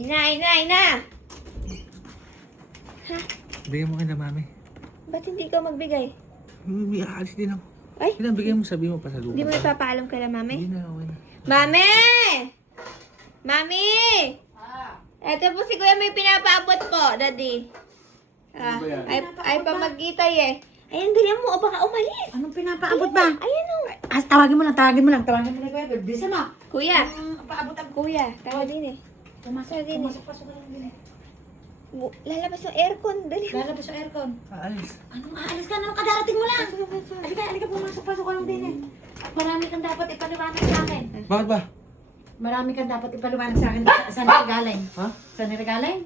Hina. Ha? Bigyan mo kay na mami. Ba't hindi ka magbigay? May aalis din ako. Ay, Hindi na, bigyan mo, sabi mo pa sa lupa. hindi mo ipapaalam ka na, mami? Hindi na, okay na. Mami! Mami! Eto po si Kuya may pinapaabot po, Daddy. Ano ba yan? Ay pamagkitay eh. Ayan, ganyan mo, o baka umalis. Anong pinapaabot ba? Ayan o. Tawagin mo lang. Tawagin mo, Kuya. Bisa mo. Kuya, Paabot ang Kuya, tawa din eh. Pumasok, din eh. pasok ka lang din eh. Lalabas yung aircon, dali. Lalabas sa aircon. Aalis. Anong aalis ka? Anong kadarating mo lang? Halika, pumasok ka lang din eh. Marami kang dapat ipaliwanag sa akin. Bakit ba? Marami kang dapat ipaliwanag sa akin. Saan niragaling? Ha? Saan niragaling?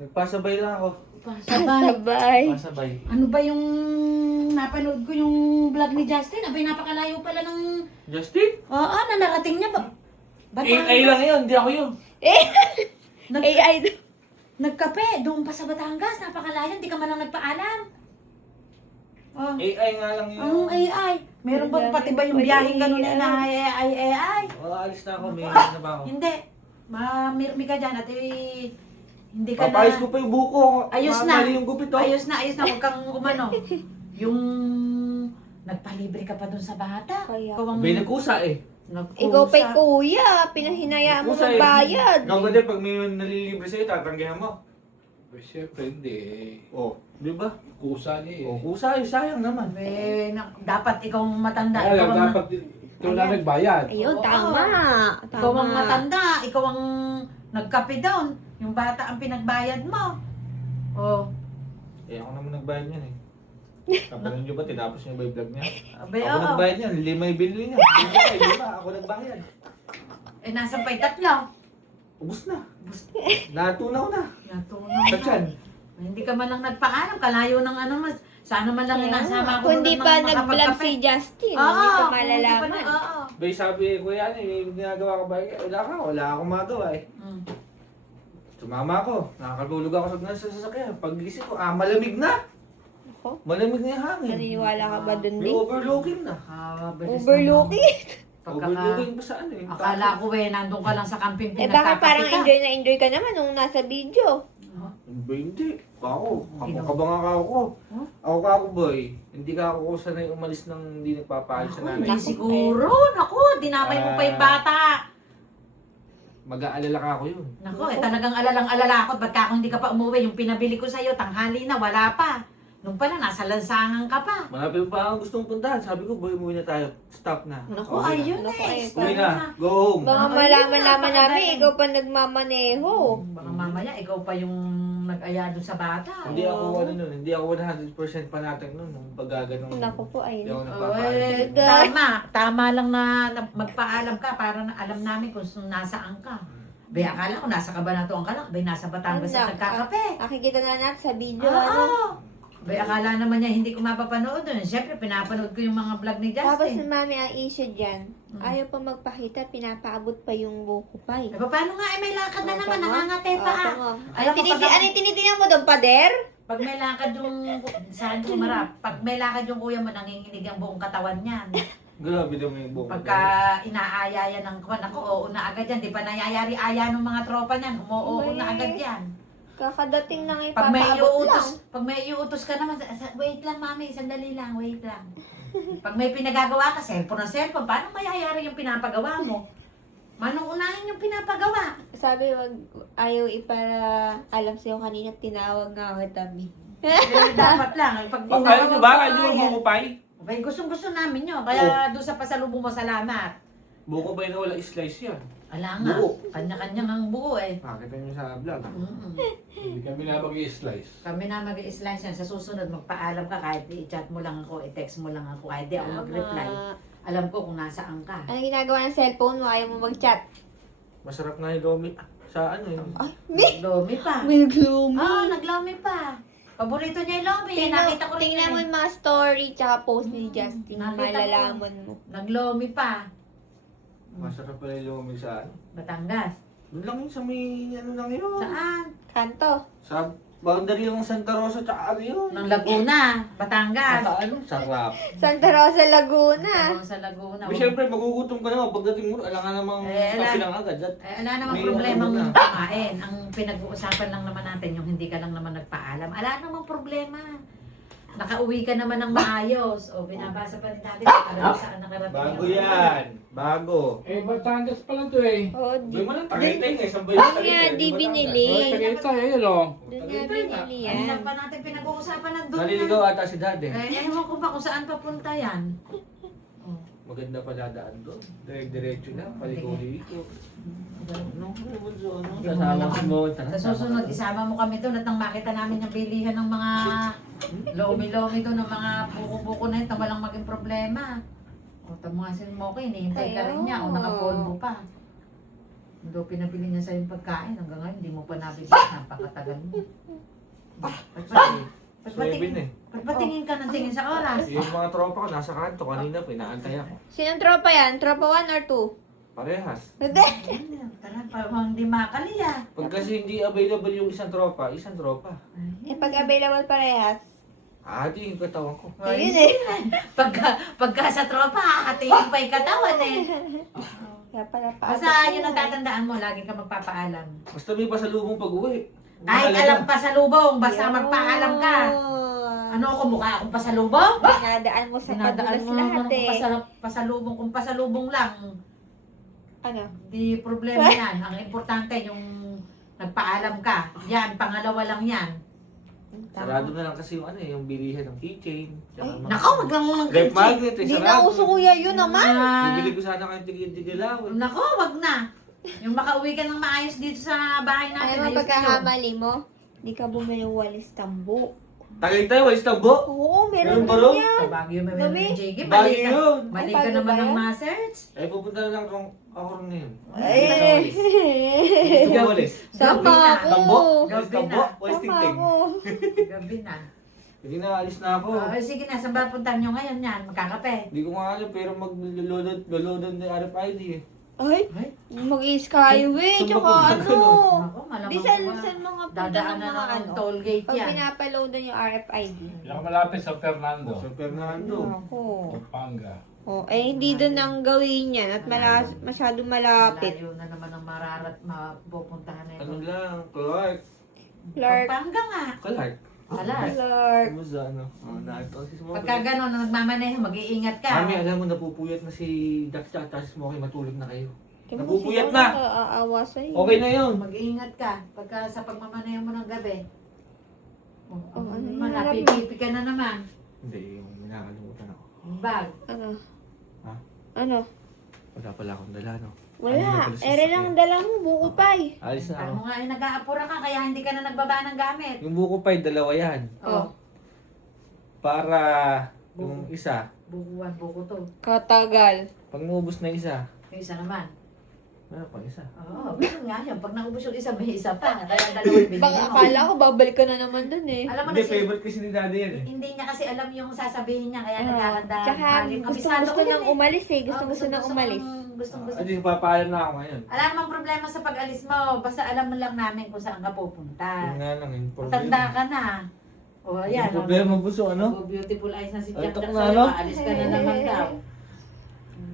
Nagpasabay lang ako. Pasabay. Sabay. Pasabay. Ano ba yung napanood ko yung vlog ni Justin? Abay, napakalayo pala ng... Justin? Oo, na narating niya ba? AI lang yun, hindi ako yun. AI do. Nagkape, doon pa sa Batangas, napakalayo, hindi ka man lang nagpaalam. Oh. AI nga lang yun. Anong AI? Meron ba pati ba yung biyaheng ganun na AI? Oo, aalis na ako. May ano na ba ako? Hindi. Mamirmi ka dyan at hindi ka Papayos na... ko pa yung buko. Ayos na. Mali yung gupit, oh. Ayos na. Huwag kang umano. Yung nagpalibre ka pa doon sa bata. Kaya. Ikaw ang... May nagkusa eh. nagkusa. Ikaw pa'y kuya, pinahinayaan mo Nagkusa eh. magbayad. Ikaw ba din, pag may nalilibre sa'yo, tatanggihan mo. Siyempre hindi. Oh, di ba? Kusa niya eh. Oh, kusa eh, sayang naman. Dapat ikaw ang matanda. Kaya Ikaw lang, ang, dapat ikaw na Ayan. nagbayad. Ayun, Oo. tama. ikaw ang matanda. Ikaw ang nagkape doon. Yung bata ang pinagbayad mo. Oh. Eh, ako naman nagbayad niyan eh. Kapalan niyo ba, tinapos niyo ba yung vlog niya? Abay, Ako oo. nagbayad niyan, 5 yung binili niya. Lima, ako nagbayad. Eh, nasa pa'y tatlo. Ubus na. Natunaw na. Natunaw Sa na. tiyan. Hindi ka man lang nagpaalam. Kalayo ng ano mas. Sana man lang inasama ko. Kung di doon pa ng nag-vlog makapagkape. si Justin, Oo, hindi pa kung malalaman. Oo. Bay, sabi ko yan eh, may ginagawa ka ba? Wala akong magawa eh. Mm. Sumama ako, nakakatulog ako sa sasakyan. Pagising ko, malamig na. Ako? Malamig na yung hangin. Naniniwala ka ba dun, May Di? overlooking na. Bilis Overlooking? Overlooking pa saan eh. Akala ko nandun ka lang sa camping Eh bakit parang pinagkakape ka. enjoy ka naman nung nasa video? Ba, hindi. Ako, Hindi kabang ako. Huh? Ako boy. Hindi ka ako sanay umalis nang hindi nagpapaalis sa nanay. Hindi siguro. Naku, dinamay mo pa yung bata. Mag-aalala ka ako yun. Naku, talagang alalang-alala ako. Ba't ka ako hindi ka pa umuwi? Yung pinabili ko sa'yo, tanghali na, wala pa. Nung pala, nasa lansangan ka pa. Malapit pa ang gustong puntahan. Sabi ko, boy, umuwi na tayo. Stop na. Naku, Okay na. ayun Naku, eh. ayun. Uwi na. Go home. Baka Ay, malaman-laman namin, napakagaling. ikaw pa nagmamaneho. Baka mamaya, ikaw pa yung nag-aya doon sa bata. Hindi ako ano nun. Hindi ako 100% panatig nun. Nung paggaganong. Naku po, ayun. Hindi ako Oh, nagpapaalis. tama lang na magpaalam ka para na alam namin kung nasaan ka. Bay, akala ko nasa Cabanatuan ka lang. Bay, nasa Batangas at nagkakape. Nakikita na natin sa video, ano? Oo. Bay, akala naman niya hindi ko mapapanood doon. Siyempre, pinapanood ko yung mga vlog ni Tapos Justin. mami, ang issue dyan, ayaw pa magpakita, pinapaabot pa yung buko pa eh. Eh, paano nga? May lakad na naman. Tama. Nangangate pa ah. Tama. Alam mo, pag- Ano yung tinitingnan mo doon, pader? Pag may lakad yung... Saan sumarap? Pag may lakad yung kuya mo, nanginginig ang buong katawan niyan. Grabe daw may buko. Pagka inaaya yan ng kwan, ako, oo na agad yan. Di pa nayayari-aya ng mga tropa niyan. Oo na agad yan. Kakadating lang ay Pag may papaabot lang. iuutos ka naman, wait lang mami, sandali lang, wait lang. Pag may pinagagawa ka, cellphone na cellphone, paano mayayari yung pinapagawa mo? Manong unahin yung pinapagawa? Sabi, ayaw alam sa'yo kanina, tinawag nga ako tabi. Dapat lang. Pag Ayaw nyo ba? Ayaw nyo ayan. yung buko pie? Okay, gustong-gusto namin yun. Kaya doon sa pasalubong mo, salamat. Buko pie na wala slice yan. Ala nga, Buo. kanya-kanya ang buo eh. Makita nyo sa vlog. Mm-mm. Hindi kami na mag-i-slice. Kami na mag-i-slice yan. Sa susunod, magpaalam ka kahit i-chat mo lang ako, i-text mo lang ako, kahit di ako mag-reply. Alam ko kung nasaan ka. Ano ginagawa ng cellphone mo? Ayaw mo mag-chat? Masarap nga yung lomi. Sa ano yun? Lomi pa. May gloomy. Oo, naglomi pa. Paborito niya yung lomi. Nakita ko rin Tingnan mo yun. yung mga story tsaka post ni Justin. Nakita ko. Malalaman mo. Naglomi pa. Masarap pala yung lomi sa ano. Batangas. Doon lang yun sa may ano lang yun. Saan? Kanto. Sa boundary ng Santa Rosa tsaka ano yun? Ng Laguna, Batangas. Ano? Sarap. Santa Rosa, Laguna. Ano sa Laguna. Pero syempre, magugutom ka naman. Pagdating mo, alam ka namang kape lang agad. Wala namang May problemang ano na. kumain. Ang pinag-uusapan lang naman natin yung hindi ka lang naman nagpaalam. Wala namang problema. Nakauwi ka naman ng maayos. O binabasa pa ni Daddy kung saan nakarating. Bago yung- yan. Bago. Eh, Batangas pala to eh. Oh, May mo lang Tagaytay eh. Saan ba Doon nga, di binili. Oh, Tagaytay, ayun o. Doon nga binili Ano yan. lang pa natin pinag-uusapan ng doon na. Naliligaw ata si Dad eh. Ewan ko ba kung saan papunta yan. Oh. Maganda pala daan doon. Diretso lang. Paliko-liko. Ano? Kasama si mo. Sa susunod, isama mo kami doon at nang makita namin yung bilihan ng mga lomi-lomi doon, ng mga buko-buko na ito, walang maging problema. O, tamo nga si Moki, hinihintay ka rin niya, o nakapolvo pa. Doon pinabili niya sa yung pagkain, hanggang ngayon, hindi mo pa nabibig, napakatagal mo. Suwebin eh. Pagpatingin ka ng tingin sa oras. Yung mga tropa ko nasa kanto. Kanina pinaantay ako. Sinong tropa yan? Tropa 1 or 2? Parehas. Hindi. Tara, parang hindi makali ah. Pag kasi hindi available yung isang tropa. Eh, pag available parehas. Ati yung katawan ko. Ayun eh. Pagka sa tropa, hahatiin pa yung katawan eh. Kaya pala pa. Basta yun ang tatandaan mo, lagi ka magpapaalam. Basta may pasalubong pag-uwi. Kahit alam pa sa lubong, basta magpaalam ka. Ano ako, mukha akong pasalubong? Dinadaan mo sa Sinadaan padulas mo naman lahat kung eh. pasalubong. Kung pasalubong lang, Ano? di problema yan. Ang importante, yung nagpaalam ka. Yan, pangalawa lang yan. Sarado na lang kasi yung ano eh, yung bilihan ng keychain. Tsaka mga- Nako, wag lang mo ng Rep magnet eh, Di sarado. na uso kuya yun naman. Bibili ko sana kayo tigil-tigilaw eh. Nako, wag na. Yung makauwi ka ng maayos dito sa bahay natin. Alam mo, ayos na yun. pagkahamali mo, di ka bumili ng walis tambo. Tagaytay, walis tambo. Oo, meron Meron ba rin? yan. Sa Baguio, may Gabi? meron JG. Bagay yun. Mali Ay, ka bago naman ba ng yan? ma-search. Eh, pupunta na lang ako rin ngayon. Eh. Gusto mo walis? Sama Tambo? ako. Walis tambo? Walis Sama tingting. ako. Gabi na. Hindi na, alis na ako. Sige na, saan ba punta nyo ngayon yan? Magkakape. Hindi ko nga alam, pero maglulodon na RFID eh. Ay, Ay, mag-skyway, Saan ba tsaka punta ano. ganun? ako, malamang Di sa ba? mga punta ng Dadaanan mga ng ano. toll gate Pag yan. pinapaloadan yung RFID. Yan ka malapit sa Fernando. San Fernando. Ako. Pampanga. Oh, eh hindi doon ang gawin yan at masyado malapit. Malayo na naman ang mapupuntahan na Ano ito. lang, Clark. Clark. Pampanga nga. Clark. Wala. Clark. Ano sa ano? Nato si Smokey. Pagka gano'n, nagmamaneho, mag-iingat ka. Mami, alam mo, napupuyat na si Jack Chat, tapos Smokey, matulog na kayo. Tingnan mo, Napupuyat siguro na. naaawa sa'yo. Okay na yun. Mag-iingat ka. Pagka sa pagmamaneho mo ng gabi. Oh, ano naman, yung harap mo? napipipi ka na naman. Hindi, yung minakalimutan ako. Yung bag. Ano? Ha? Ano? Wala pala akong dala, no? Wala. Ano na pala sa Ere lang sasakyan? dala mo, buko pay. Alis na Alam ako. mo nga, nag-aapura ka, kaya hindi ka na nagbaba ng gamit. Yung buko pay, dalawa yan. Oh. Para yung isa, Bukuan, buko to. Katagal. pag naubos na isa, Yung isa naman. meron pang isa. Oo, ganun nga yun. Pag naubos yung isa, may isa pa. Kaya dalawang bilhin Baka mo. akala ko babalik ka na naman dun eh. Alam mo Hindi, na si... favorite kasi ni Daddy yan eh. Hindi niya kasi alam yung sasabihin niya, kaya Ah, nagkakanda. tsaka gusto nang umalis eh. Gusto nang umalis. Gusto. Hindi, papaalam na ako ngayon. Wala namang problema sa pag-alis mo. Basta alam mo lang namin kung saan ka pupunta. Yun nga lang, yung problema. Matanda ka na. O, ayan. Yung problema, buso, ano? Oh, beautiful eyes na si Jack. Antok Jack na, sa'yo, ano? aalis ka na naman daw.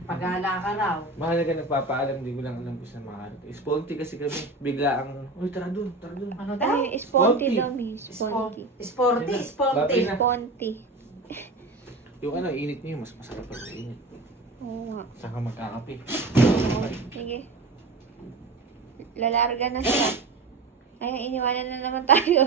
Pagala ka raw. Mahalaga nagpapaalam, hindi ko lang alam kung saan makarating. Sponty kasi kami, bigla ang, uy, tara dun, tara dun. Ano daw? Ay, sponty Sponty. daw mi. Sponty. Sporty, sporty. Babay na. Sponty. Yung ano, init niyo, mas masarap pag init. Oo nga. Saka magkakape. Oo, sige. Lalarga na siya. Ay, iniwanan na naman tayo.